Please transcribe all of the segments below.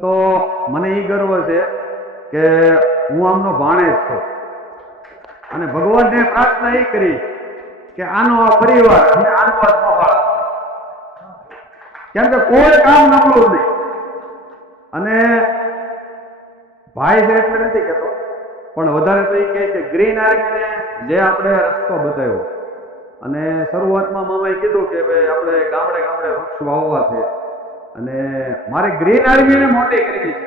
તો મને એ ગર્વ છે કે હું આમનો ભાણેજ છું. અને ભગવાનને પ્રાર્થના એ કરી કે આનો આ પરિવાર અને આનો આ મોહાળ કેમ કે કોઈ કામ નબળું નહીં. અને ભાઈ છે એટલે નથી કહેતો પણ વધારે તો એ કહે છે, ગ્રીન આર્મીને જે આપણે રસ્તો બતાવ્યો. અને શરૂઆતમાં મામાએ કીધું કે ભાઈ, આપણે ગામડે ગામડે વૃક્ષ વાવવા છે. અને મારે ગ્રીન આર્મીને મોટી કરવી છે.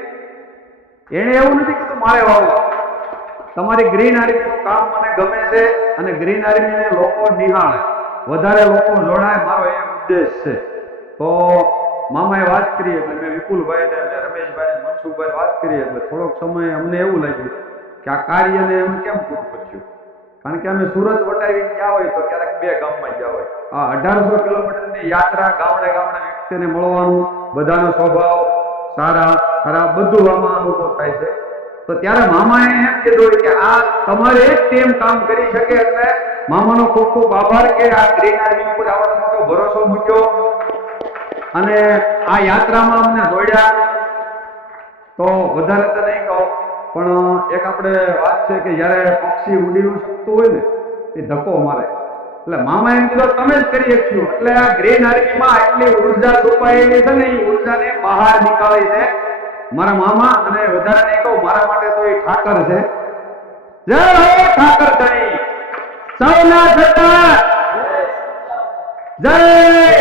એણે એવું નથી કીધું, મારે વાવવા. તમારી ગ્રીન આર્મીનું કામ મને ગમે છે અને ગ્રીન આર્મીને લોકો નિહાળે. વધારે લોકો જોડાય મારો એ ઉદ્દેશ છે. તો મામાએ વાત કરી એટલે મેં વિપુલભાઈને અને રમેશભાઈ મનસુખભાઈ વાત કરી એટલે થોડોક સમય અમને એવું લાગ્યું કે આ કાર્યને અમે કેમ પૂરું પૂછ્યું કારણ કે અમે સુરત વટાવી ગયા હોય તો ક્યારેક બે ગામમાં ગયા હોય. આ અઢારસો કિલોમીટરની યાત્રા ગામડે ગામડે વ્યક્તિને મળવાનું. બધાનો સ્વભાવ સારા, ખરાબ, બધું આમાં અનુભવ થાય છે. તો ત્યારે મામાએ એમ કીધું કે આ તમારે એક ટીમ કામ કરી શકે એટલે મામાનો ખૂબ ખૂબ આભાર કે આ ગ્રીન ઉપર આવડો મોટો ભરોસો મૂક્યો. અને આ યાત્રામાં અમને જોડ્યા. તો વધારે તો નહીં કહો, પણ એક આપણે વાત છે કે જ્યારે પક્ષી ઉડી શકતું હોય ને, એ ધક્કો મારે. એટલે મામા એમ કીધું તમે જ કરી શકશો. એટલે આ ગ્રીન આર્મીમાં આટલી ઊર્જા છુપાયેલી છે ને એ ઉર્જાને બહાર નીકાળી છે મારા મામા અને વધારે નહીં કહું મારા માટે તો એ ઠાકર છે. જય હો ઠાકર ધણી સૌના સરદાર જય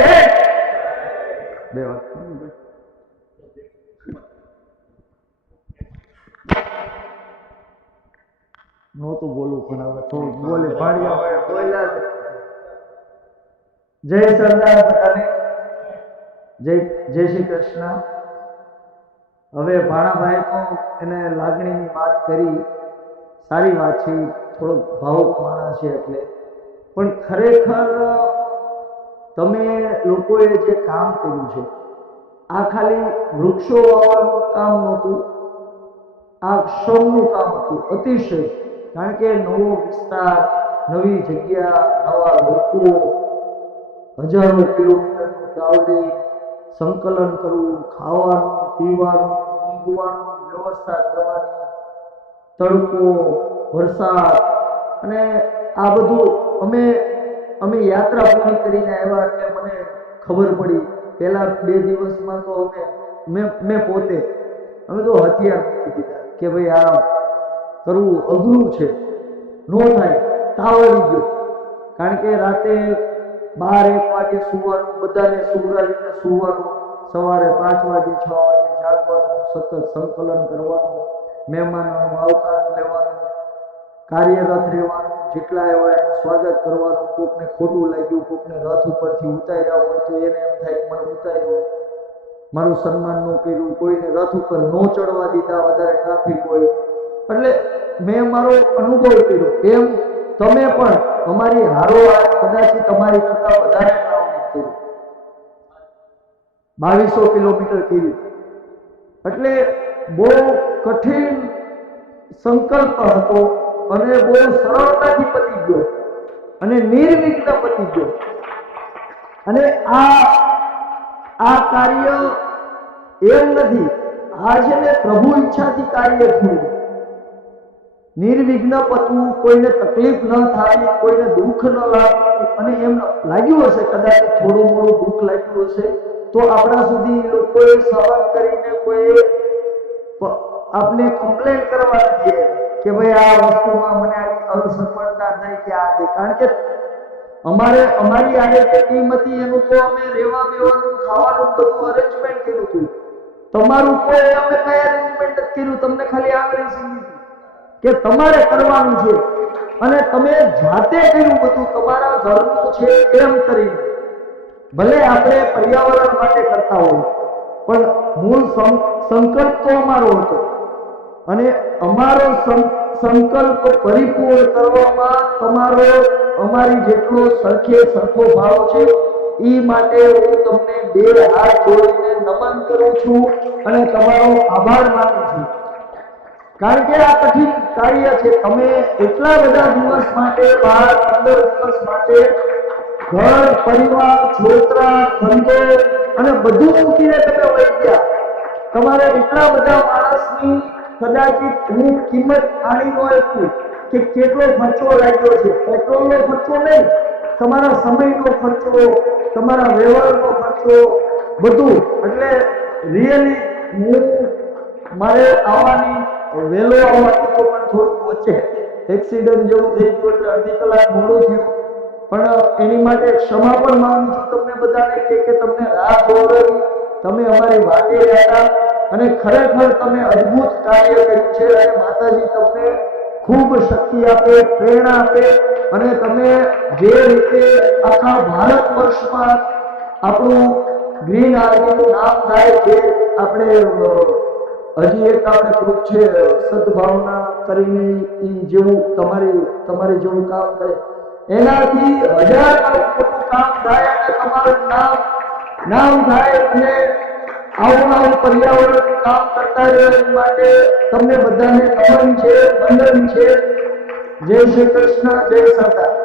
હે. બે વાત. નહોતું બોલવું પણ હવે થોડું બોલે ભાડિયા. બોલ્યા. જય સરદાર બધાને. જય જય શ્રી કૃષ્ણ. હવે ભાણાભાઈ તો એને લાગણીની વાત કરી. સારી વાત છે, થોડોક ભાવુક માણસ છે એટલે. પણ ખરેખર, તમે લોકોએ જે કામ કર્યું છે, આ ખાલી વૃક્ષો વાવવાનું કામ નહોતું. આ શ્રમનું કામ હતું, અતિશય. કારણ કે નવો વિસ્તાર, નવી જગ્યા, નવા લોકો હજારો કિલોમીટરનું ટ્રાવેલિંગ સંકલન કરવું, ખાવાનું, પીવાનું, ઊંઘવાનું વ્યવસ્થા કરવાની, તડકો, વરસાદ અને આ બધું અમે અમે યાત્રા પૂરી કરીને આવ્યા એટલે મને ખબર પડી. પહેલા બે દિવસમાં તો અમે, મેં મેં પોતે, અમે તો હથિયાર મૂકી દીધા કે ભાઈ આ કરવું અઘરું છે. નો થાય. તાવ આવી ગયો. કારણ કે રાતે બાર એક વાગે સુવાનું, બધાને સુવડાવીને સુવાનું, સવારે પાંચ વાગે, છ વાગે જાગવાનું, સતત સંકલન કરવાનું, મહેમાનોનું આવકાર લેવાનું, કાર્યરત રહેવાનું, જેટલા એવા એનું સ્વાગત કરવાનું, કોકને ખોટું લાગ્યું, કોકને રથ ઉપરથી ઉતાર્યા હોય તો એને એમ થાય મને ઉતાર્યો. મારું સન્માન ન કર્યું, કોઈને રથ ઉપર ન ચડવા દીધા, વધારે ટ્રાફિક હોય. એટલે મેં મારો અનુભવ કર્યો, એમ તમે પણ અમારી હારો કદાચ તમારી કરતા વધારે બાવીસો કિલોમીટર કર્યું એટલે બહુ કઠિન સંકલ્પ હતો અને બહુ સરળતાથી પતી ગયો અને નિર્વિઘ્ન પતી ગયો. અને આ આ કાર્ય એમ નથી આજને પ્રભુ ઈચ્છાથી કાર્ય થયું નિર્વિઘ્ન પતવું કોઈને તકલીફ ન થાય, કોઈને દુઃખ ન લાગે, અને એમ લાગ્યું હશે કદાચ થોડું મોડું દુઃખ લાગ્યું હશે, તો આપણા સુધી લોકોએ સહન કરીને કોઈ આપને કમ્પ્લેન કરવા દે કે ભાઈ આ વસ્તુમાં મને આવી અસફળતા થઈ કે આ તે કારણ કે અમારે, અમારી આગળ જે ટીમ હતી, એનું તો અમે રહેવા બેવાનું, ખાવાનું બધું અરેન્જમેન્ટ કર્યું હતું. તમારું કોઈ અમે કઈ અરેન્જમેન્ટ કર્યું? તમને ખાલી આંગળી સીધી કે તમારે કરવાનું છે. અને તમે જાતે કર્યું બધું તમારા ઘરનું છે એમ કરીને. ભલે આપણે પર્યાવરણ માટે કરતા હોય, પણ મૂળ સંકલ્પ તો અમારો હતો. અને અમારો સંકલ્પ પરિપૂર્ણ કરવામાં તમારો, અમારી જેટલો સરખે સરખો ભાવ છે એ માટે હું તમને બે હાથ જોડીને નમન કરું છું અને તમારો આભાર માનું છું. કારણ કે આ કઠિન કાર્ય છે. તમે એટલા બધા દિવસ માટે, બાર, પંદર દિવસ માટે ઘર, પરિવાર, છોકરા, ધંધો અને બધું મૂકીને તમે વહી ગયા. તમારે એટલા બધા માણસની કદાચિત હું કિંમત આણી નો આપું કે કેટલો ખર્ચો લાગ્યો છે. પેટ્રોલનો ખર્ચો નહીં, તમારા સમયનો ખર્ચો, તમારા વ્યવહારનો ખર્ચો, બધું. એટલે રિયલી હું, મારે આવવાની વહેલો આવવાની તો પણ થોડુંક વચ્ચે એક્સિડન્ટ જેવું થઈ ગયું એટલે અડધી કલાક મોડું થયું. પણ એની માટે ક્ષમા પણ માંગુ છું તમને બધાને કે તમને રાહ જોવડાવી તમે અમારી વાતે રહ્યા અને ખરેખર તમે અદ્ભુત કાર્ય કર્યું છે અને માતાજી તમને ખૂબ શક્તિ આપે, પ્રેરણા આપે અને તમે જે રીતે આખા ભારત વર્ષમાં આપણું ગ્રીન આર્મીનું નામ થાય છે, આપણે હજી એક આપણે ગ્રુપ છે, સદભાવના કરીને એ જેવું તમારી, તમારે જેવું કામ કરે એનાથી હજાર મોટું કામ થાય અને તમારું નામ નામ થાય અને આવું આવું પર્યાવરણ કામ કરતા રહે માટે તમને બધાને અમન છે બંધન છે. જય શ્રી કૃષ્ણ, જય સરદાર.